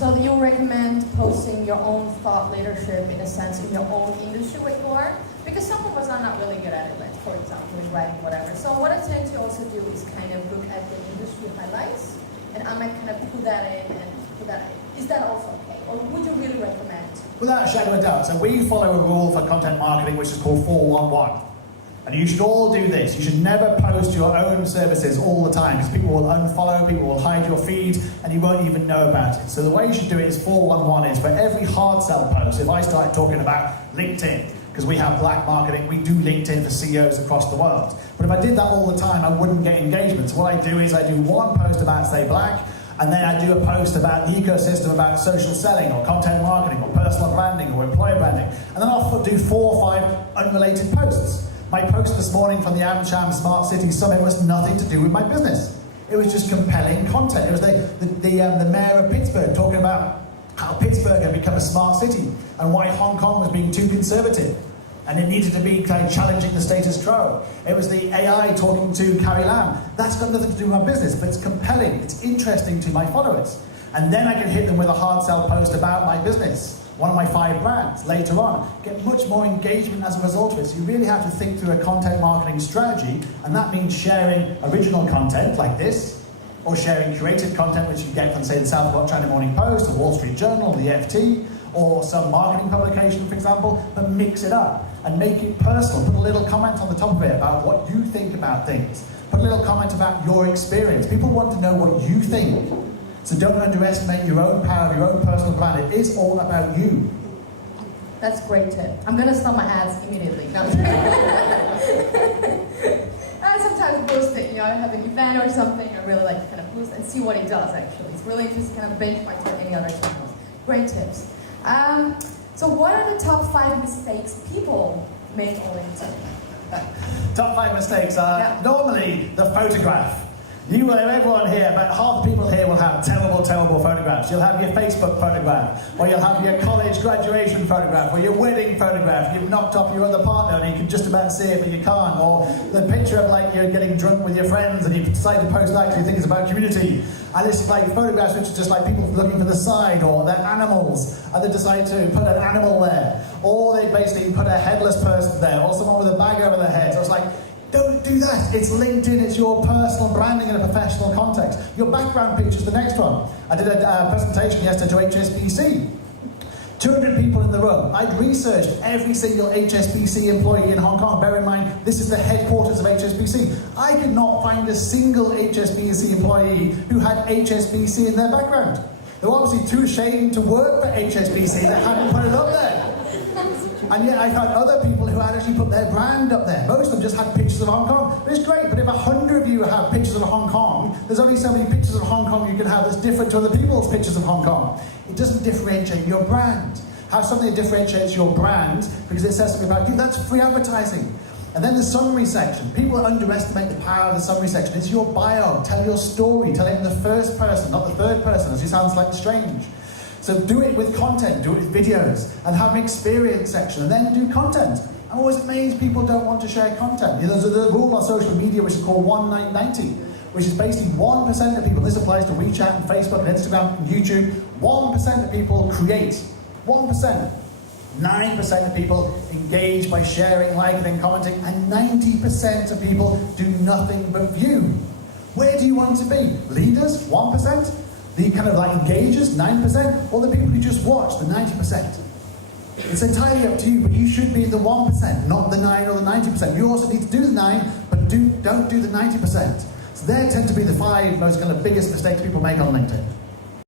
So you recommend posting your own thought leadership, in a sense, in your own industry where you are? Because some of us are not really good at it, like, for example, with writing, whatever. So what I tend to also do is kind of look at the industry highlights, and I might kind of put that in and put that in. Is that also okay? Or would you really recommend? Without a shadow of a doubt. So we follow a rule for content marketing which is called 411. And you should all do this. You should never post your own services all the time, because people will unfollow, people will hide your feed, and you won't even know about it. So the way you should do it is 411 is for every hard sell post. If I started talking about LinkedIn, because we have black marketing, we do LinkedIn for CEOs across the world. But if I did that all the time, I wouldn't get engagement. So what I do is I do one post about, say, black, and then I do a post about the ecosystem, about social selling, or content marketing, or personal branding, or employer branding. And then I'll do 4 or 5 unrelated posts. My post this morning from the AmCham Smart City Summit was nothing to do with my business. It was just compelling content. It was the mayor of Pittsburgh talking about how Pittsburgh had become a smart city and why Hong Kong was being too conservative and it needed to be kind of challenging the status quo. It was the AI talking to Carrie Lam. That's got nothing to do with my business, but it's compelling, it's interesting to my followers. And then I can hit them with a hard sell post about my business, one of my 5 brands, later on. Get much more engagement as a result of it. So you really have to think through a content marketing strategy, and that means sharing original content like this, or sharing curated content which you get from, say, the South China Morning Post, the Wall Street Journal, the FT, or some marketing publication, for example, but mix it up and make it personal. Put a little comment on the top of it about what you think about things. Put a little comment about your experience. People want to know what you think. So don't underestimate your own power, your own personal brand. It is all about you. That's a great tip. I'm going to stop my ads immediately. No. And sometimes boost it, I have an event or something, I really like to kind of boost and see what it does actually. It's really interesting to kind of benchmark to any other channels. Great tips. So what are the top 5 mistakes people make on LinkedIn? Top 5 mistakes are normally the photograph. Everyone here, about half the people here will have terrible, terrible photographs. You'll have your Facebook photograph, or you'll have your college graduation photograph, or your wedding photograph. You've knocked off your other partner and you can just about see it, but you can't. Or the picture of like you're getting drunk with your friends and you decide to post that because you think it's about community. And it's like photographs which are just like people looking for the side, or their animals, and they decide to put an animal there. Or they basically put a headless person there, or someone with a bag over their head. So it's like, don't do that. It's LinkedIn, it's your personal branding in a professional context. Your background picture is the next one. I did a presentation yesterday to HSBC. 200 people in the room. I'd researched every single HSBC employee in Hong Kong. Bear in mind, this is the headquarters of HSBC. I could not find a single HSBC employee who had HSBC in their background. They were obviously too ashamed to work for HSBC that hadn't put it up there. And yet I found other people who had actually put their brand up there. Most of them just had pictures of Hong Kong. It's great, but if 100 of you have pictures of Hong Kong, there's only so many pictures of Hong Kong you can have that's different to other people's pictures of Hong Kong. It doesn't differentiate your brand. Have something that differentiates your brand because it says something about you. That's free advertising. And then the summary section. People underestimate the power of the summary section. It's your bio. Tell your story. Tell it in the first person, not the third person, as it sounds like strange. So do it with content, do it with videos, and have an experience section, and then do content. I'm always amazed people don't want to share content. There's a rule on social media which is called 1-9-90, which is basically 1% of people, this applies to WeChat and Facebook and Instagram and YouTube, 1% of people create. 1%. 9% of people engage by sharing, liking, and commenting, and 90% of people do nothing but view. Where do you want to be? Leaders, 1%? The kind of like engagers, 9%, or the people who just watch, the 90%. It's entirely up to you, but you should be the 1%, not the 9 or the 90%. You also need to do the 9, but don't do the 90%. So there tend to be the 5 most kind of biggest mistakes people make on LinkedIn.